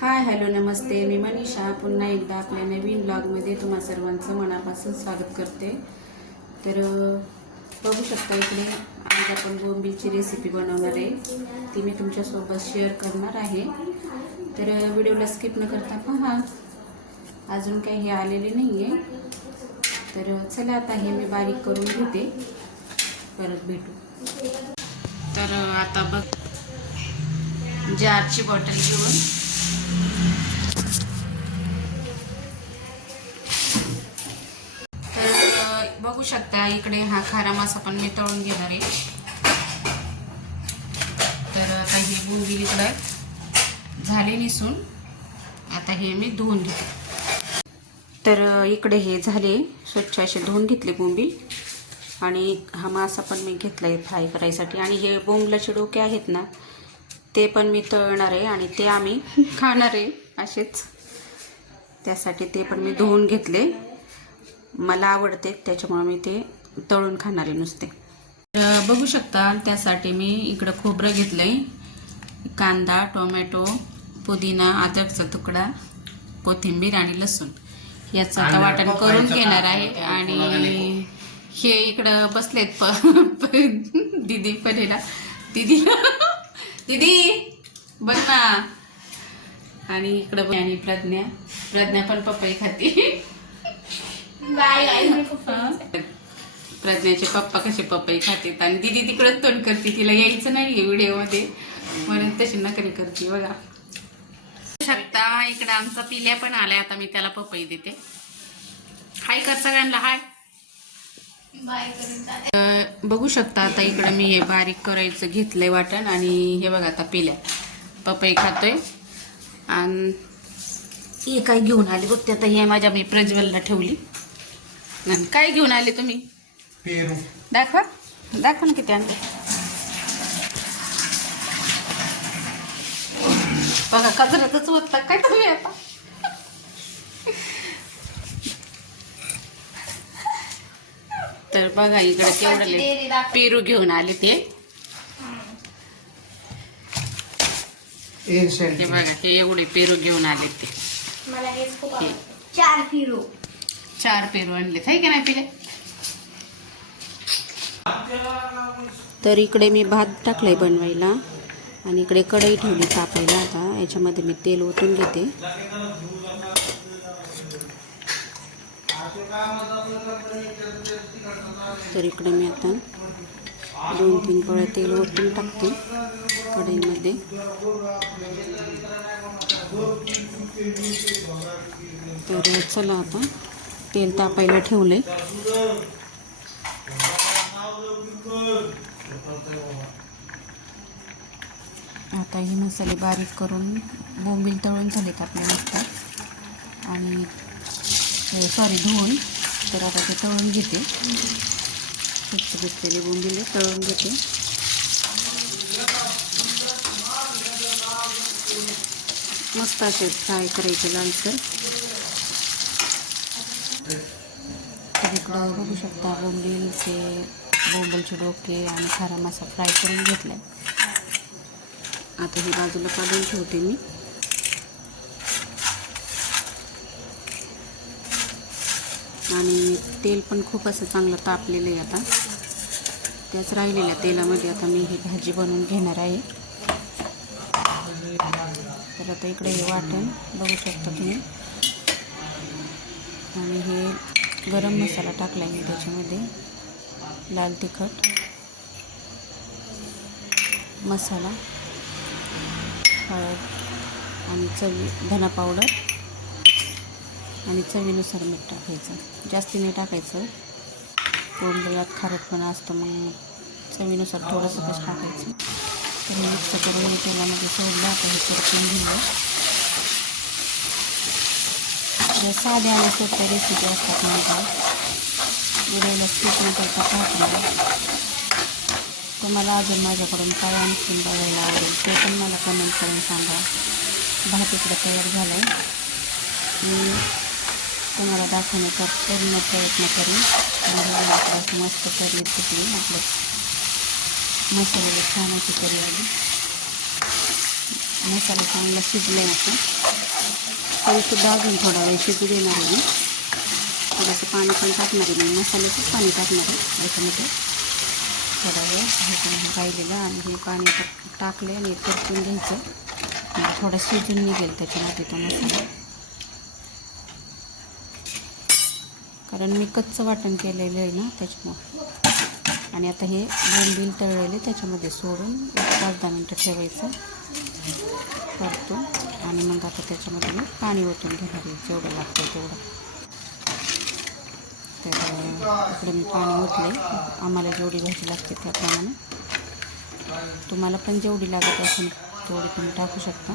Hi hello नमस्ते, मी मनीषा पुन्हा एकदा आपल्या नवीन ब्लॉगमध्ये तुम्हा सर्वांचं मनापासून स्वागत करते. तर बघू शकता इकडे आज आपण बोंबीलची रेसिपी बनवणार आहे. ती मी तुमच्यासोबत शेअर करणार आहे. तर व्हिडिओला स्किप न करता पहा. अजून काही हे आलेले नाही आहे. तर चला आता हे मी बारीक करून घेते, परत भेटू. तर आता बघ जारची बॉटल घेऊन बघू शकता इकडे हा खारा मासा पण मी तळून घेणार आहे. तर आता हे बोंबील इकडे झाले निसून, आता हे मी धुवून घेते. तर इकडे हे झाले स्वच्छ असे धुवून घेतले बोंबील, आणि हा मासा पण मी घेतलाय फ्राय करायसाठी. आणि हे बोंबलाचे डोके आहेत ना, ते पण मी तळणार आहे आणि ते आम्ही खाणार आहे असेच. त्यासाठी ते पण मी धुवून घेतले, मला आवडते त्याच्यामुळे मी ते तळून खाणार आहे नुसते. बघू शकता त्यासाठी मी इकडं खोबरं घेतलंय, कांदा, टोमॅटो, पुदिना, अद्रकचा तुकडा, कोथिंबीर आणि लसूण याचं आता वाटण करून घेणार आहे. आणि हे इकडं बसलेत दीदी पण दीदी दीदी बघ ना. आणि इकडं आणि प्रज्ञा पण पपई खाते. प्रज्ञाचे पप्पा कसे पपई खातात आणि दीदी तिकडंच तोंड करते. तिला यायचं नाही व्हिडिओमध्ये म्हणून तशी नकरी करते. बघा शकता इकडं आमचा पिल्या पण आलाय. आता मी त्याला पपई देते. हाय कर सगळ्यांना, हाय. बघू शकता आता इकडं मी हे बारीक करायचं घेतलंय वाटण. आणि हे बघा आता पिल्या पपई खातोय. आणि हे काय घेऊन आले बघते आता. हे माझ्या मी प्रज्वलला ठेवली. काय घेऊन आले तुम्ही? पेरू. दाखवा ना किती आणले. बघा कचऱ्यातच होता काय तुम्ही आता. तर बघा इकडे केवढे पेरू घेऊन आले ते. हे बघा हे एवढे पेरू घेऊन आले ते. चार पेरू आणले आहे की नाही पिले. तर इकडे मी भात टाकलाय बनवायला आणि इकडे कढई ठेवली तापायला. आता याच्यामध्ये मी तेल ओतून घेते. तर इकडे मी आता 2-3 पळ्या तेल ओतून टाकते कढईमध्ये. तर चला आता तेल तापायला ठेवलंय. आता हे मसाले बारीक करून बोंबील तळून झालेत आपले मस्त. आणि धुवून. तर आता ते तळून घेते. स्वच्छ घेतलेले बोंबील तळून घेते. मस्त असे फ्राय करायचे लालसर. तर इकडं बघू शकता बोंबलचे डोके आणि खारा मासा फ्राय करून घेतलाय. आता ही बाजूला काढून ठेवते मी. आणि तेल पण खूप असं चांगलं तापलेलं आहे. आता त्याच राहिलेल्या तेलामध्ये आता मी ही भाजी बनवून घेणार आहे. तर आता इकडे हे वाटण बघू शकता तुम्ही. आणि हे गरम मसाला टाकला मी त्याच्यामध्ये. लाल तिखट मसाला, हळद आणि धना पावडर आणि चवीनुसार मीठ टाकायचं. जास्ती नाही टाकायचं, बोंबल्यात खारटपणा असतं, मग चवीनुसार थोडंसं कसं टाकायचं. तर मिक्स करून मी तेलामध्ये सोडलं. आता हे परतून घेऊया. ज्या साध्या आणि सोप्या रेसिपी असतात माझ्या, व्हिडिओला स्किप न करता पाहतो. तुम्हाला अजून माझ्याकडून काय आणखीन बघायला आवडेल ते पण मला कमेंट करून सांगा. भात इकडे तयार झाला आहे. मी तुम्हाला दाखवण्याचा पूर्ण प्रयत्न करेन. आपलं मस्त तरी सुटली, आपलं मसाल्याला छान अशी तरी आली. मसाला चांगला शिजला आहे आता. तरीसुद्धा अजून थोडा वेळ शिजू देणार आहे मी. थोडंसं पाणी पण टाकणार आहे मी, मसाल्याचंच पाणी टाकणार आहे याच्यामध्ये. थोडा वेळ हे राहिलेलं आणि हे पाणी टाकले आणि परतून घ्यायचं. म्हणजे थोडा शिजून निघेल त्याच्यामध्ये तो मसाला, कारण मी कच्चं वाटण केलेलं आहे ना त्याच्यामुळं. आणि आता हे बोंबील तळलेले त्याच्यामध्ये सोडून 5-10 मिनटं ठेवायचं परतून. आणि मग आता त्याच्यामध्ये मी पाणी ओतून घेणार आहे जेवढं लागतं तेवढं. तर इकडे मी पाणी ओतले, आम्हाला जेवढी भाजी लागते त्याप्रमाणे. तुम्हाला पण जेवढी लागत असेल तेवढी तुम्ही टाकू शकता,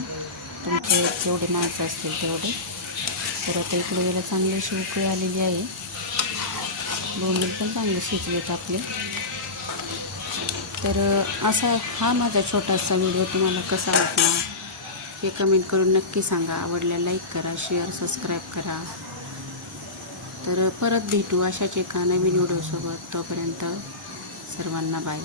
तुमचे जेवढे माणसं असतील तेवढे. तर आता इकडे वेळेला चांगली अशी उकळी आलेली आहे. बोंबील पण चांगले शिजलेत आपले. तर असा हा माझा छोटासा व्हिडिओ तुम्हाला कसा वाटला हे कमेंट करून नक्की सांगा. आवडल्या लाईक करा, शेअर, सबस्क्राईब करा. तर परत भेटू अशाच एका नवीन व्हिडिओसोबत. तोपर्यंत सर्वांना बाय.